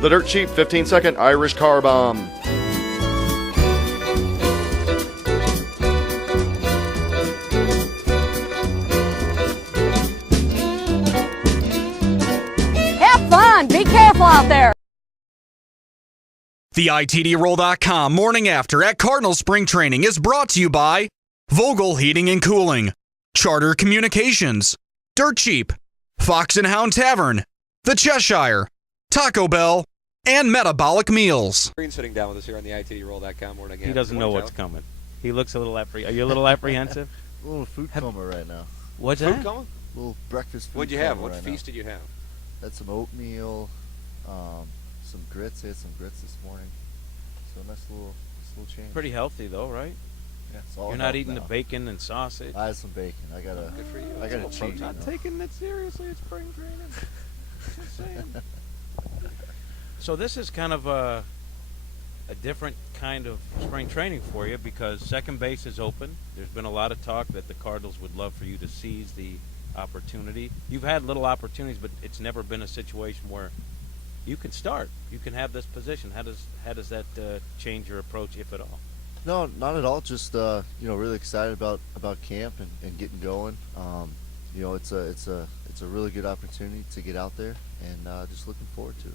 The Dirt Cheap 15-second Irish Car Bomb. Have fun. Be careful out there. The ITDRoll.com Morning After at Cardinals Spring Training is brought to you by Vogel Heating and Cooling, Charter Communications, Dirt Cheap, Fox and Hound Tavern, The Cheshire, Taco Bell, and Metabolic Meals. Greene sitting down with us here on the ITDRoll.com morning. He doesn't know what's coming. He looks a little Are you a little apprehensive? A little food coma right now. What's Food that? coma? A little breakfast food. What'd you have? coma What right feast now. did you have? Had some oatmeal, some grits. I had some grits this morning. So nice little change. Pretty healthy though, right? Yeah, it's all You're not health eating now. the bacon and sausage. I had some bacon. I gotta. Good for you. I gotta It's cheat. protein. Not taking it seriously. It's spring training. Just saying. So this is kind of a different kind of spring training for you because second base is open. There's been a lot of talk that the Cardinals would love for you to seize the opportunity. You've had little opportunities, but it's never been a situation where you can start. You can have this position. How does that change your approach, if at all? No, not at all. Just really excited about camp and getting going. It's a really good opportunity to get out there, and just looking forward to it.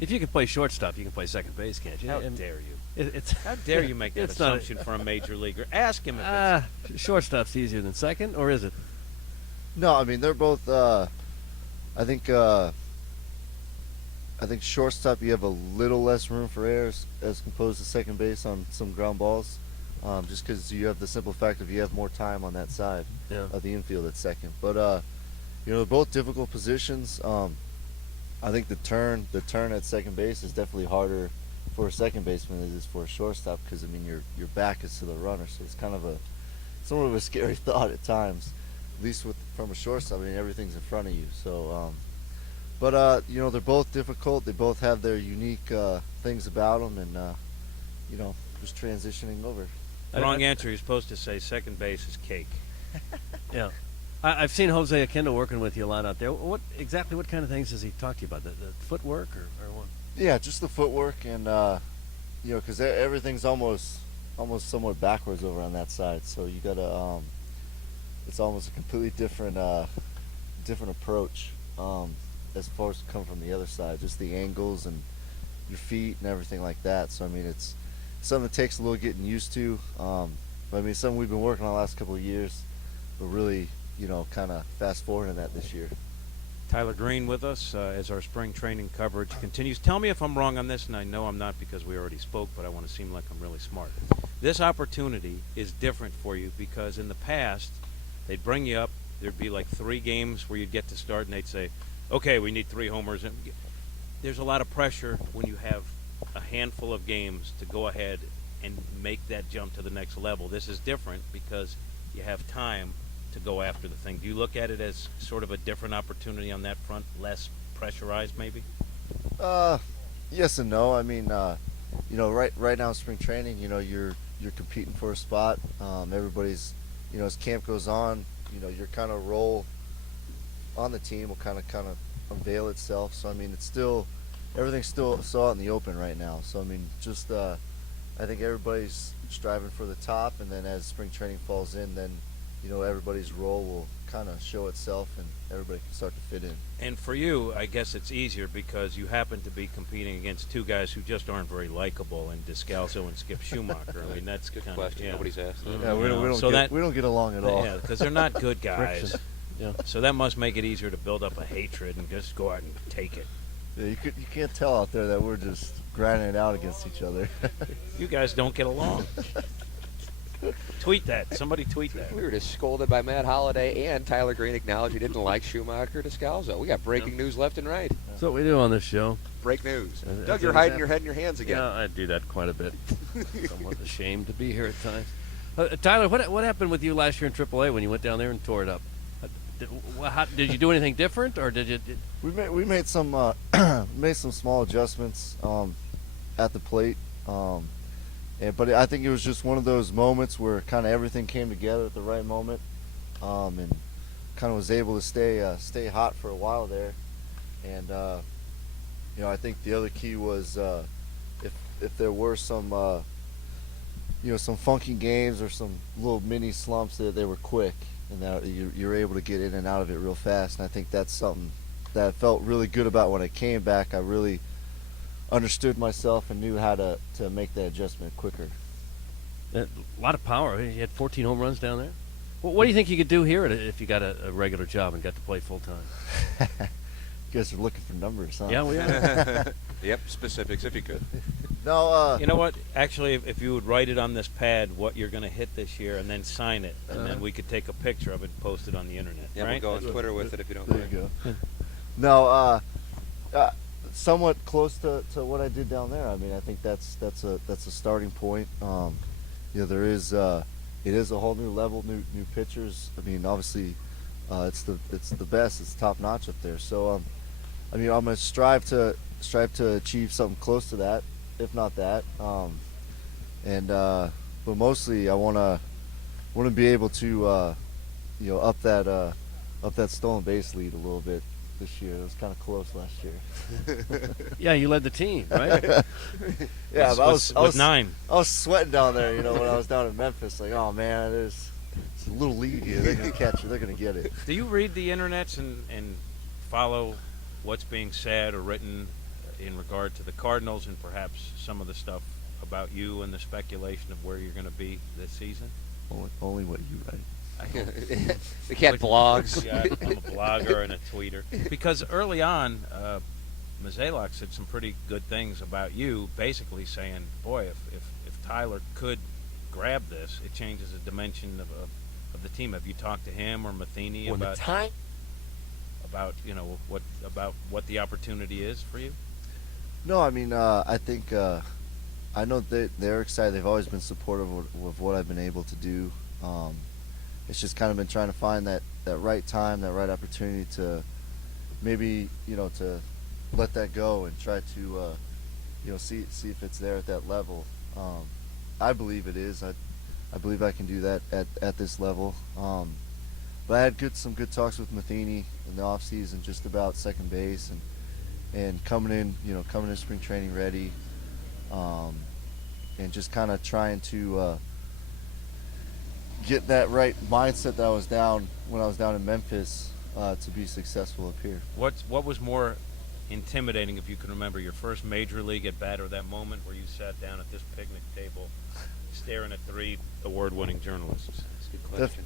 If you can play shortstop, you can play second base, can't you? How dare you? It's How dare you make that it's not assumption for a major leaguer? Ask him if it's... Shortstop's easier than second, or is it? No, I mean they're both. I think shortstop you have a little less room for error as opposed to second base on some ground balls, just because you have the simple fact of you have more time on that side of the infield at second. But they're both difficult positions. I think the turn at second base is definitely harder for a second baseman than it is for a shortstop because I mean your back is to the runner, so it's kind of somewhat of a scary thought at times. At least from a shortstop, I mean everything's in front of you. So, they're both difficult. They both have their unique things about them, and just transitioning over. Wrong answer. You're supposed to say second base is cake. Yeah. I've seen Jose Akendo working with you a lot out there. What kind of things does he talk to you about? The footwork or what? Yeah, just the footwork, and because everything's almost somewhat backwards over on that side. So you gotta, it's almost a completely different approach as far as come from the other side. Just the angles and your feet and everything like that. So I mean, it's something that takes a little getting used to. But I mean, something we've been working on the last couple of years, but really, kind of fast forwarding that this year. Tyler Greene with us as our spring training coverage continues. Tell me if I'm wrong on this, and I know I'm not because we already spoke, but I want to seem like I'm really smart. This opportunity is different for you because in the past, they'd bring you up, there'd be like 3 games where you'd get to start, and they'd say, okay, we need 3 homers. And there's a lot of pressure when you have a handful of games to go ahead and make that jump to the next level. This is different because you have time to go after the thing. Do you look at it as sort of a different opportunity on that front, less pressurized maybe? Yes and no. I mean, right now in spring training, you're competing for a spot. Everybody's, as camp goes on, your kind of role on the team will kind of unveil itself. So I mean, everything's still out in the open right now. So I mean, just I think everybody's striving for the top, and then as spring training falls in, then everybody's role will kind of show itself, and everybody can start to fit in. And for you, I guess it's easier because you happen to be competing against 2 guys who just aren't very likable, in Descalso and Skip Schumacher. I mean, that's Good kind question. of Nobody's asked. Yeah, we don't get along at all. Yeah, because they're not good guys. Friction. Yeah. So that must make it easier to build up a hatred and just go out and take it. Yeah, you can't tell out there that we're just grinding it out against each other. You guys don't get along. Tweet that. Somebody tweet that. We were just scolded by Matt Holliday, and Tyler Greene acknowledged he didn't like Schumacher Descalso. We got breaking news left and right. That's what we do on this show. Break news. That's Doug, you're hiding your head in your hands again. Yeah, I do that quite a bit. Somewhat ashamed to be here at times. Tyler, what happened with you last year in AAA when you went down there and tore it up? Did you do anything different, or did you? We made some small adjustments at the plate. But I think it was just one of those moments where kind of everything came together at the right moment, and kind of was able to stay hot for a while there, and I think the other key was if there were some some funky games or some little mini slumps, that they were quick and that you're able to get in and out of it real fast. And I think that's something that I felt really good about when I came back. I really understood myself and knew how to make that adjustment quicker. A lot of power. You had 14 home runs down there. What do you think you could do here if you got a regular job and got to play full time? You guys are looking for numbers, huh? Yeah, we are. Yep, specifics if you could. No, You know what? Actually, if you would write it on this pad what you're going to hit this year and then sign it, and then we could take a picture of it and post it on the internet. Yeah, right? we'll go on Twitter with it if you don't there mind. you go. No, somewhat close to what I did down there. I mean, I think that's a starting point. There is it is a whole new level, new pitchers. I mean, obviously, it's the best. It's top notch up there. So, I mean, I'm gonna strive to achieve something close to that, if not that. But mostly, I wanna be able to up that stolen base lead a little bit this year. It was kind of close last year. Yeah, you led the team, right? Yeah, but I was 9. I was sweating down there, when I was down in Memphis. Like, oh man, it's a little lead here. They're gonna catch it. They're gonna get it. Do you read the internets and follow what's being said or written in regard to the Cardinals and perhaps some of the stuff about you and the speculation of where you're going to be this season? Only what you write. The cat blogs. Yeah, I'm a blogger and a tweeter. Because early on, Mazalak said some pretty good things about you, basically saying, boy, if Tyler could grab this, it changes the dimension of the team. Have you talked to him or Matheny about what the opportunity is for you? No, I mean, I think I know they're excited. They've always been supportive of what I've been able to do. It's just kind of been trying to find that right time, that right opportunity to maybe, to let that go and try to, see if it's there at that level. I believe it is. I believe I can do that at this level. But I had some good talks with Matheny in the off season just about second base and coming in spring training ready, and just kind of trying to get that right mindset that I was down when I was down in Memphis to be successful up here. What was more intimidating, if you can remember, your first major league at bat or that moment where you sat down at this picnic table staring at 3 award-winning journalists? That's a good question.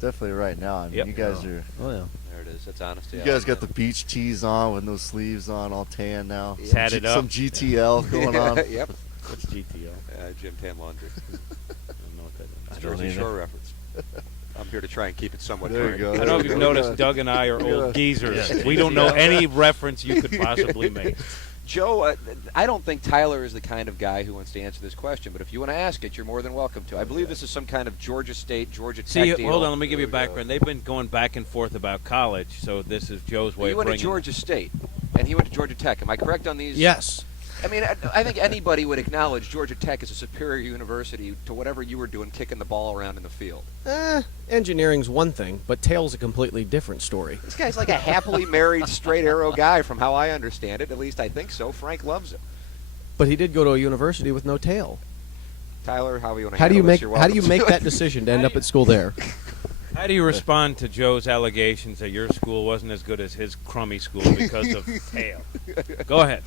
Definitely right now. I mean, Yep. you guys are. Oh, yeah. There it is. That's honesty. You guys got the beach tees on with no sleeves on, all tan now. Tatted up. Some GTL going on. Yep. What's GTO? Jim Tam Laundry. I don't know what that is. I don't Jersey either. Shore reference. I'm here to try and keep it somewhat There you current. go. I don't know if you've noticed, Doug and I are old geezers. Yeah. We don't know any reference you could possibly make. Joe, I don't think Tyler is the kind of guy who wants to answer this question, but if you want to ask it, you're more than welcome to. I believe this is some kind of Georgia State, Georgia Tech See, deal. hold on, let me give you a There we go. background. They've been going back and forth about college, so this is Joe's way You of went to bringing Georgia State, and he went to Georgia Tech. Am I correct on these? Yes. I mean, I think anybody would acknowledge Georgia Tech is a superior university to whatever you were doing kicking the ball around in the field. Engineering's one thing, but tail's a completely different story. This guy's like a happily married, straight arrow guy from how I understand it. At least I think so. Frank loves him. But he did go to a university with no tail. Tyler, how do you want to How do you handle this? make You're how do you welcome make to that it. decision to end up at school there? How do you respond to Joe's allegations that your school wasn't as good as his crummy school because of tail? Go ahead.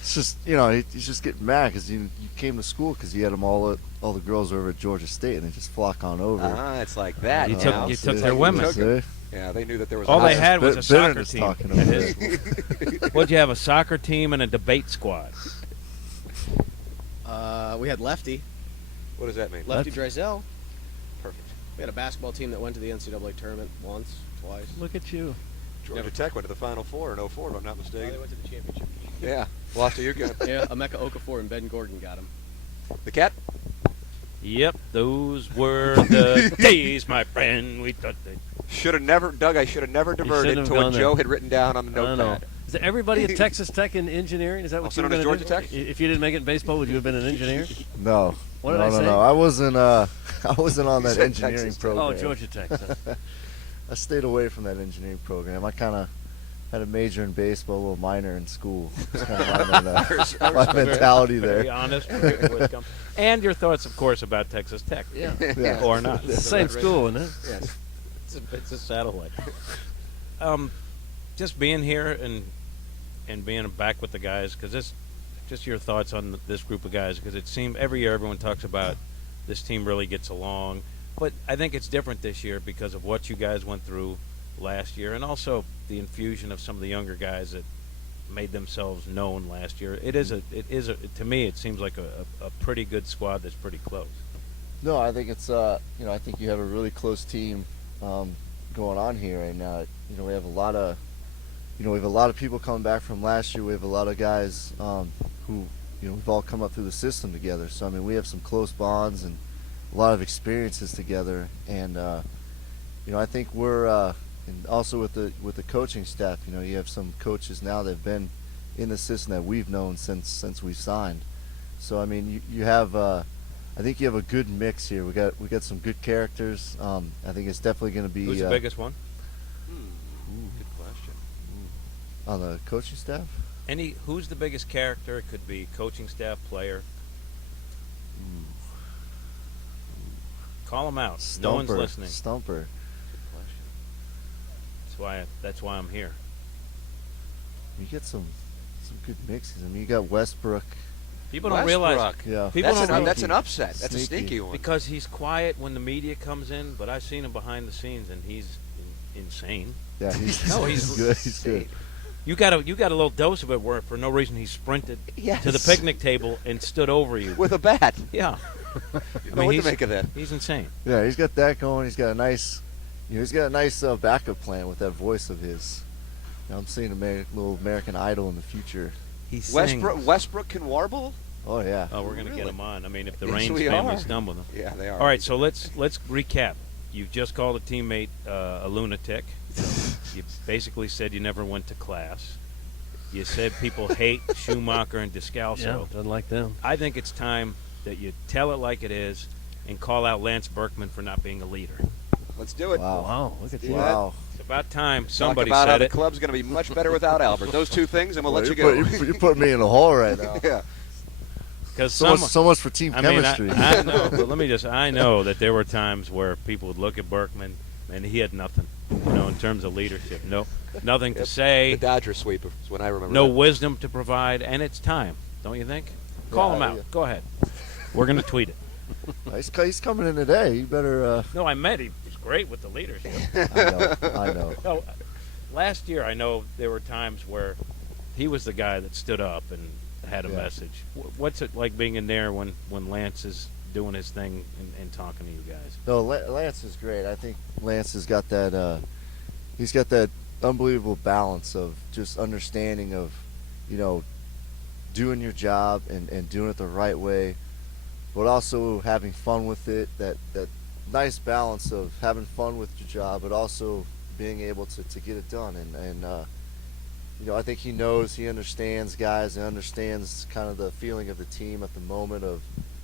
It's just, he's just getting mad because you came to school because you had them all the girls over at Georgia State and they just flock on over. It's like that. You now. took their women. Yeah, they knew that there was. All a they had was a soccer bitterness team. talking at over his school. What'd you have, a soccer team and a debate squad? We had Lefty What does that mean? Drysdale. Perfect. We had a basketball team that went to the NCAA tournament once, twice. Look at you. Georgia Tech went to the Final Four in 04, if I'm not Oh, mistaken. they went to the championship. Yeah, lost to UConn. Yeah, Emeka Okafor and Ben Gordon got him. The Cat? Yep, those were the days, my friend. We thought they... Should have never, Doug, I should have never diverted have to what gone there. Joe had written down on the I don't know. notepad. Is there everybody at Texas Tech in engineering? Is that what Also you were known as going to Georgia do? Tech? If you didn't make it in baseball, would you have been an engineer? No. What did no, I no, say? no. I wasn't on You that said engineering Texas Tech. program. Oh, Georgia Tech. I stayed away from that engineering program. I kind of had a major in baseball, a little minor in school. It's kind of my mentality Very there. honest. And your thoughts, of course, about Texas Tech. Yeah. Or not. Same school, isn't it? Yes. It's a satellite. Just being here and being back with the guys, because this, just your thoughts on this group of guys, because it seems every year everyone talks about this team really gets along, but I think it's different this year because of what you guys went through last year, and also the infusion of some of the younger guys that made themselves known last year. It is to me it seems like a pretty good squad that's pretty close. No, I think it's I think you have a really close team going on here right now. We have a lot of people coming back from last year. We have a lot of guys who we've all come up through the system together. So I mean, we have some close bonds and a lot of experiences together. And I think we're and also with the coaching staff. You have some coaches now that have been in the system that we've known since we signed. So I mean, you have. I think you have a good mix here. We got some good characters. I think it's definitely going to be. Who's the biggest one? Good question. On the coaching staff? Who's the biggest character? It could be coaching staff, player. Call them out. No one's listening. Stumper. That's why I'm here. You get some good mixes. I mean, you got Westbrook. People don't realize. Yeah. That's an upset. That's Sneaky. a sneaky one. Because he's quiet when the media comes in, but I've seen him behind the scenes, and he's insane. Yeah, he's he's good. He's good. You got a little dose of it where for no reason he sprinted Yes. to the picnic table and stood over you. With a bat. Yeah. You know what to make of that. He's insane. Yeah, he's got that going. He's got a nice, backup plan with that voice of his. I'm seeing a little American Idol in the future. He sings. Westbrook can warble? Oh yeah. Oh, we're gonna Really? get him on. I mean, if the Yes, Raines we family's are. done with him. Yeah, they are. All right, so let's recap. You've just called a teammate a lunatic. You basically said you never went to class. You said people hate Schumacher and Descalso. Yeah, doesn't like them. I think it's time that you tell it like it is and call out Lance Berkman for not being a leader. Let's do it. Wow, look at you. Wow. It's about time Talk somebody about how said the it. club's going to be much better without Albert. Those two things, and we'll let you go. You put me in a hole right now. Yeah. Because So much for team chemistry. I know, but I know that there were times where people would look at Berkman and he had nothing, in terms of leadership. Nothing to say. The Dodger sweep is when I remember. No that. wisdom to provide, and it's time, don't you think? Call him out. Yeah. Go ahead. We're going to tweet it. He's coming in today. You better. No, I met him. He's great with the leadership. I know. No, last year I know there were times where he was the guy that stood up and had a Yeah. message. What's it like being in there when Lance is doing his thing and talking to you guys? No, Lance is great. I think Lance has got that. He's got that unbelievable balance of just understanding of, doing your job and doing it the right way, but also having fun with it. That nice balance of having fun with your job, but also being able to get it done. And I think he understands guys and understands kind of the feeling of the team at the moment of,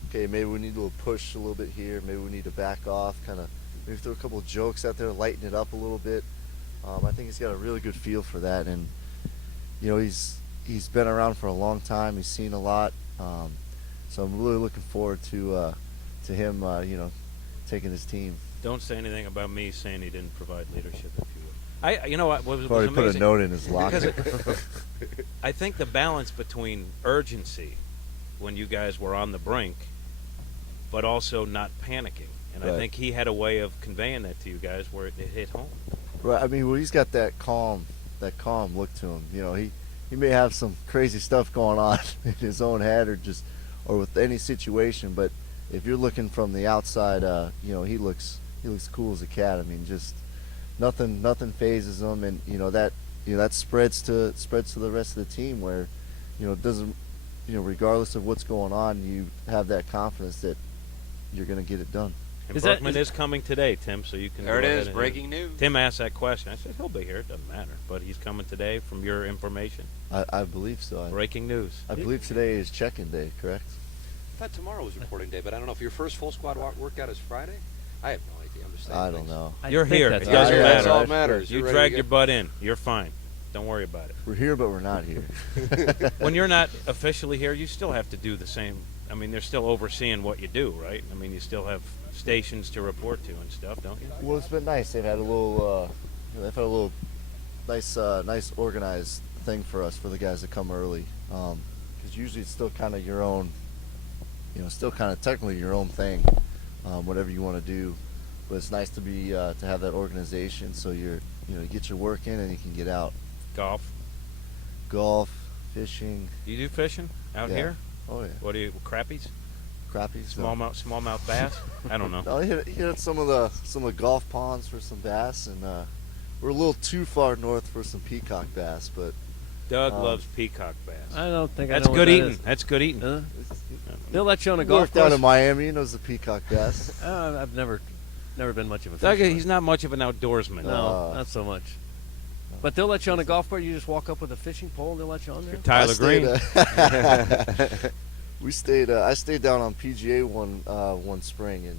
okay, maybe we need a little push a little bit here, maybe we need to back off, kind of maybe throw a couple of jokes out there, lighten it up a little bit. I think he's got a really good feel for that, and he's been around for a long time. He's seen a lot, so I'm really looking forward to him, taking his team. Don't say anything about me saying he didn't provide leadership, if you would. You know what was Probably amazing? put a note in his locker. I think the balance between urgency when you guys were on the brink, but also not panicking, and I Right. think he had a way of conveying that to you guys where it hit home. Right. I mean, well, he's got that calm look to him. He may have some crazy stuff going on in his own head or with any situation, but if you're looking from the outside, he looks cool as a cat. I mean, just nothing phases him, and that spreads to the rest of the team where, it doesn't, regardless of what's going on, you have that confidence that you're going to get it done. And Berkman is coming today, Tim, so you can There it go ahead is, and- breaking news. Tim asked that question. I said, he'll be here. It doesn't matter. But he's coming today from your information. I believe so. Breaking news. I believe today is check-in day, correct? I thought tomorrow was reporting day, but I don't know if your first full squad workout is Friday. I have no idea. I'm just saying. I don't things. know. You're here. It that's doesn't right. matter. That's all that matters. You You're ready dragged to your go. butt in. You're fine. Don't worry about it. We're here, but we're not here. When you're not officially here, you still have to do the same. I mean, they're still overseeing what you do, right? I mean, you still have stations to report to and stuff, don't you? Well, it's been nice. They've had a little, nice organized thing for us for the guys that come early. Because usually it's still kind of your own, still kind of technically your own thing, whatever you want to do. But it's nice to be to have that organization, so you get your work in and you can get out. Golf, fishing. You do fishing out here? Oh yeah. What do you? Crappies? Crappies. Smallmouth bass? I don't know. No, hit some of the golf ponds for some bass, and we're a little too far north for some peacock bass, but Doug loves peacock bass. I don't think That's I know good what eating. That is. That's good eating. They'll let you on a he golf worked down course. in Miami. He knows the peacock bass. I've never been much of a Doug, fisherman. he's not much of an outdoorsman. No, not so much. But they'll let you on a golf course. You just walk up with a fishing pole and they'll let you on there. Tyler Greene. I stayed down on PGA one spring, and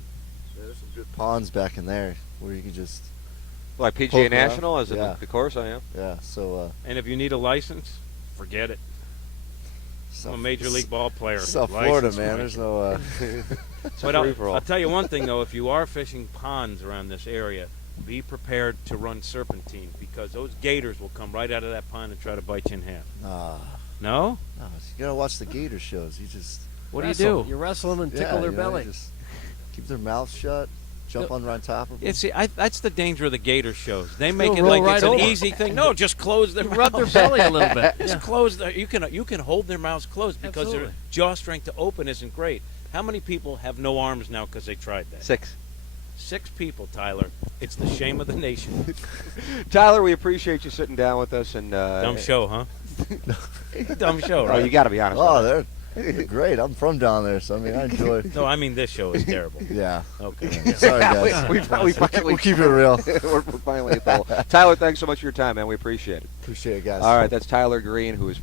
there's some good ponds back in there where you can just Like poke PGA around. National, as in Yeah. the course I am. Yeah, so And if you need a license, forget it. I'm a major league ball player. South License Florida, man. plate. There's no. But free-for-all. I'll tell you one thing, though. If you are fishing ponds around this area, be prepared to run serpentine, because those gators will come right out of that pond and try to bite you in half. No? You gotta watch the gator shows. You just What Wrestle. do you do? You wrestle them and tickle their you belly. just keep their mouths shut, jump on top of them. Yeah, see, that's the danger of the gator shows. They make They'll it like roll it's right an over. easy thing. No, just close their Rub their mouths. belly a little bit. Just close. You can hold their mouths closed because Absolutely. their jaw strength to open isn't great. How many people have no arms now because they tried that? 6. 6 people, Tyler. It's the shame of the nation. Tyler, we appreciate you sitting down with us. And Dumb show, huh? Dumb show, Oh, right? you got to be honest. Oh, with they're great. I'm from down there, so I mean, I enjoy. No, I mean this show is terrible. Yeah. Okay. Sorry, us. guys. we finally We'll keep it real. we're finally at the hole. Tyler, thanks so much for your time, man. We appreciate it. Appreciate it, guys. All right, that's Tyler Greene, who is